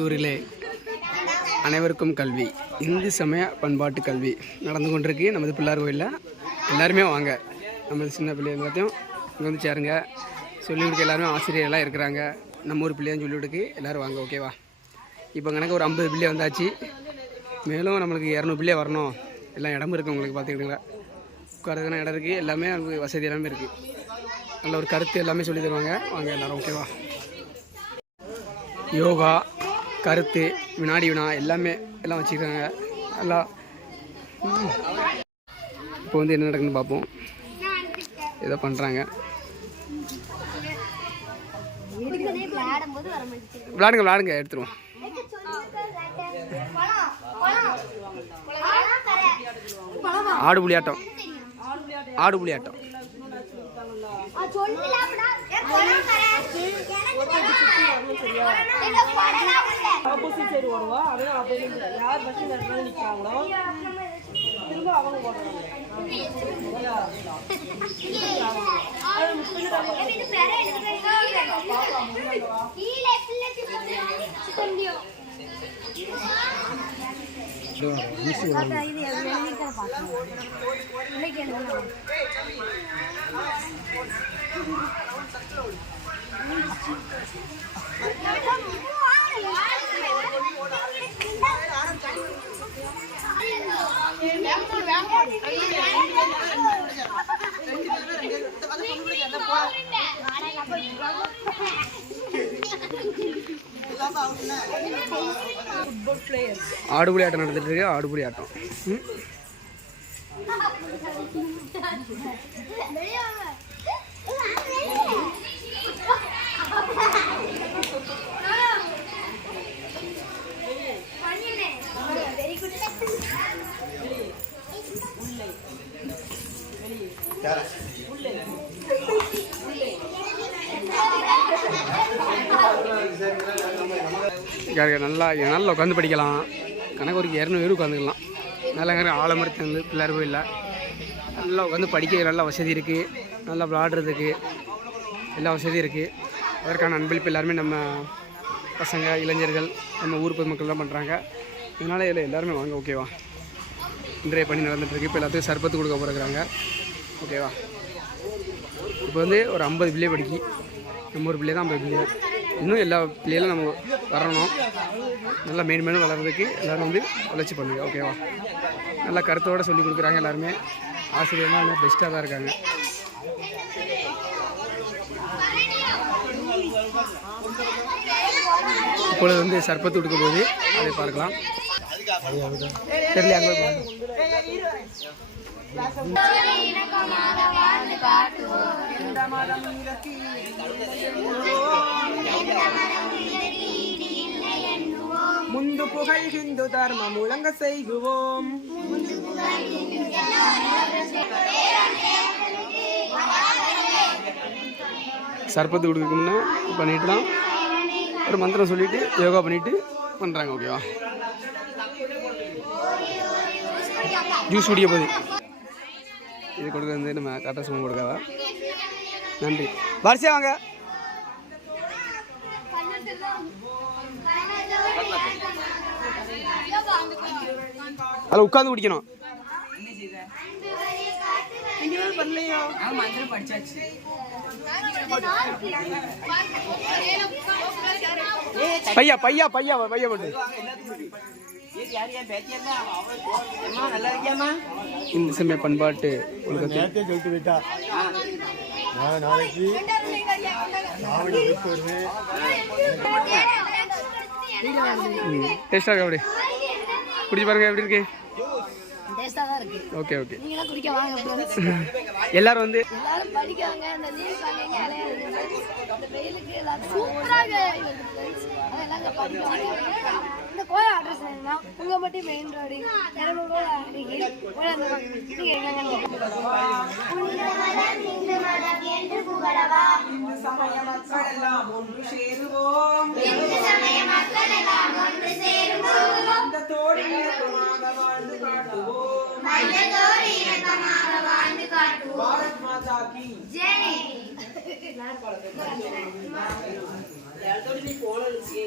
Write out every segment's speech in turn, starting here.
ஊரிலே அனைவருக்கும் கல்வி இந்து சமய பண்பாட்டு கல்வி நடந்து கொண்டிருக்கு. நமது பிள்ளார் கோயிலில் எல்லாருமே வாங்க. நமது சின்ன பிள்ளைங்க எல்லாத்தையும் இங்கே வந்து சேருங்க. சொல்லிக் கொடுக்க எல்லாருமே ஆசிரியர்களாக இருக்கிறாங்க. நம்ம ஊர் பிள்ளையான்னு சொல்லி கொடுக்கு. எல்லோரும் வாங்க ஓகேவா இப்போ கணக்கு ஒரு ஐம்பது பிள்ளை வந்தாச்சு. மேலும் நம்மளுக்கு இரநூறு பிள்ளை வரணும். எல்லாம் இடமும் இருக்குது உங்களுக்கு பார்த்துக்கிட்டுங்களா? உட்காரதுக்கான இடம் இருக்குது எல்லாமே அவங்களுக்கு வசதி எல்லாமே இருக்குது நல்ல ஒரு கருத்து எல்லாமே சொல்லி தருவாங்க. வாங்க எல்லோரும் ஓகேவா யோகா கருத்து வினாடி வினா எல்லாமே எல்லாம் வச்சுருக்காங்க எல்லாம் இப்போ வந்து என்ன நடக்குதுன்னு பார்ப்போம். ஏதோ பண்ணுறாங்க விளாடுங்க விளாடுங்க எடுத்துருவோம். ஆடு புலியாட்டம். ஆடு புலியாட்டம். ஆப்போசிட் சைடு ஓடுவா அதனால ஆப்போசிட் யார் பஸ் இடத்துல நிற்கிறாங்களோ திரும்ப அவங்க போடுறாங்க ஃபுட்பால் பிளேயர்ஸ் ஆடு புலி ஆட்டம் நடந்துட்டு இருக்கு ஆடு புலி ஆட்டம் ம். கணக்கு நல்லா நல்லா உட்காந்து படிக்கலாம்? கணக்கு ஒரு இரநூறு பேர் உட்காந்துக்கலாம் நல்லா இங்கே ஆலமரத்து வந்து பிள்ளையார் கோயிலில். நல்லா உட்காந்து படிக்க நல்ல வசதி இருக்குது நல்லா விளாடுறதுக்கு எல்லா வசதியும் இருக்குது அதற்கான அன்பளிப்பு எல்லாருமே நம்ம பசங்க இளைஞர்கள் நம்ம ஊர் பொதுமக்கள் தான் பண்ணுறாங்க இதனால் இதில் எல்லாருமே வாங்க ஓகேவா இன்றைய பணி நடந்துகிட்ருக்கு இப்போ எல்லாத்துக்கும் சர்பத்து கொடுக்க போகிறாங்க ஓகேவா இப்போ வந்து ஒரு ஐம்பது பிள்ளை படிக்கி. நம்ம ஒரு பிள்ளை தான் ஐம்பது பிள்ளை இன்னும் எல்லா பிள்ளைகளும் நம்ம வரணும். நல்லா மெயின் மேலும் வளர்றதுக்கு எல்லோரும் வந்து வளர்ச்சி பண்ணுங்க ஓகேவா நல்லா கருத்தோடு சொல்லி கொடுக்குறாங்க எல்லாருமே. ஆசிரியர்லாம் இன்னும் பெஸ்ட்டாக தான் இருக்காங்க. இப்பொழுது வந்து சர்பத்து கொடுக்க போது அதை பார்க்கலாம். தெரியல அங்கே போய் முந்து புகழ் ஹிந்து தர்மம் முழங்க செய்குவோம். சர்பத்து கொடுக்கணும்னா பண்ணிட்டு தான் ஒரு மந்திரம் சொல்லிட்டு யோகா பண்ணிட்டு பண்ணுறாங்க ஓகேவா ஜூஸ் குடிக்க போகுது. இது கொடுக்கறது நம்ம கரெக்டாக சும்மா கொடுக்காதா? நன்றி. வரிசையா வாங்க. அதில் உட்காந்து குடிக்கணும். பையா பையா பையா பையா போட்டு. இந்த சமய பண்பாட்டு நான் நாளைக்கு நாளைக்கு வீட்டு வருவேன் டேஸ்டாக இருக்கா அப்படி குடிச்சு பாருங்க எப்படி இருக்கு? Okay okay. எல்லாரும் வந்து எல்லாரும் படிக்காங்க இந்த கோயில் அட்ரஸ் என்னன்னா உங்க மட்டும் மெயின் ரோடு இரநூறு அருகே கோயில் அந்த பக்கம். நீங்க எங்கங்க இந்து சமய மக்கள் எல்லாம் ஒன்று சேருவோம் இந்த தோடி இணக்கமாக வாழ்ந்து காட்டுவோம் பாரத் மாதா கி ஜெய் இடத்தோட நீ இங்கே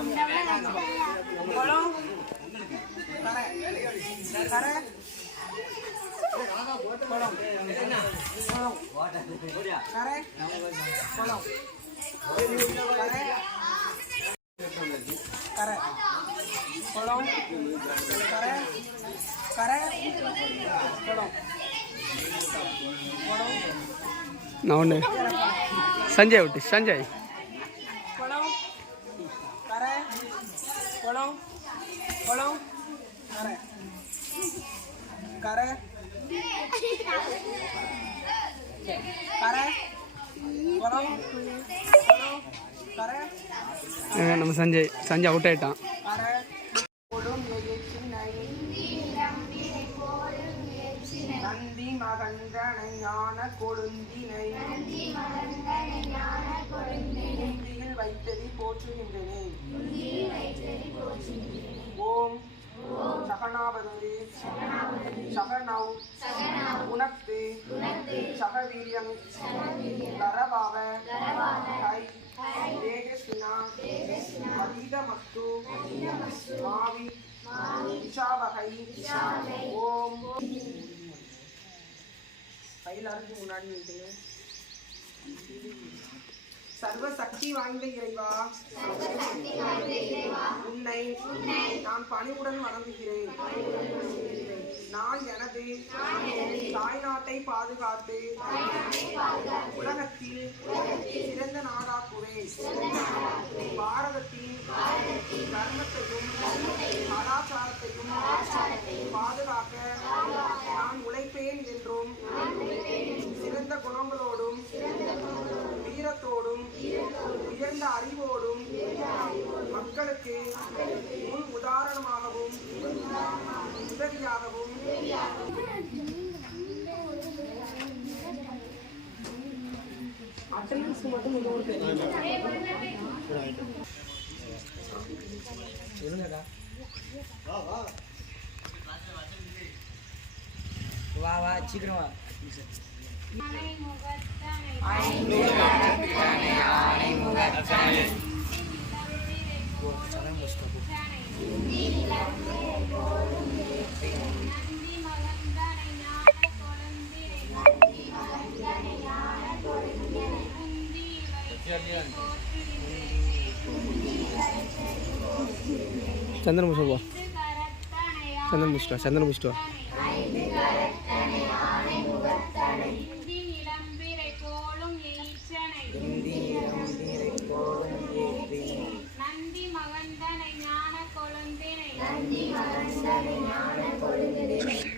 இங்கே வந்துடுறேன் விஷ்ணு ஆ நான் ஒன்று சஞ்சய் விட்டு சஞ்சய். குளம் குளம் கரை. கரை. நம்ம சஞ்சய் சஞ்சய் அவுட் ஆயிட்டான். நந்தி மகந்தனை ஞான கொழுந்தினை. வைத்ததி போற்றுகின்றனே. ஓம் சகனாபதே சகனௌ. உனக்கு சகவீரியம். கரபாவ. கை. தேஜஸ்வினா. அதீதமஸ்து மாவி. விஷாவகை ஓம். கையிலாருக்கு முன்னாடி நிறுத்துங்க. சர்வ சக்தி வாய்ந்த இறைவா. உன்னை நான் பணிவுடன் வணங்குகிறேன். நான் எனது தாய்நாட்டை பாதுகாத்து உலகத்தில் சிறந்த நாடாக்குவேன். அறிவோடும் மக்களுக்கு முன் உதாரணமாகவும் உதவியாகவும் அட்டண்டன்ஸ் மட்டும் முதல் வா வா சீக்கிரம் வா. சந்திரன் முடிச்சு வா சந்திரன் முடிச்சுட்டு சந்திரன் கொழுந்தினை உந்தி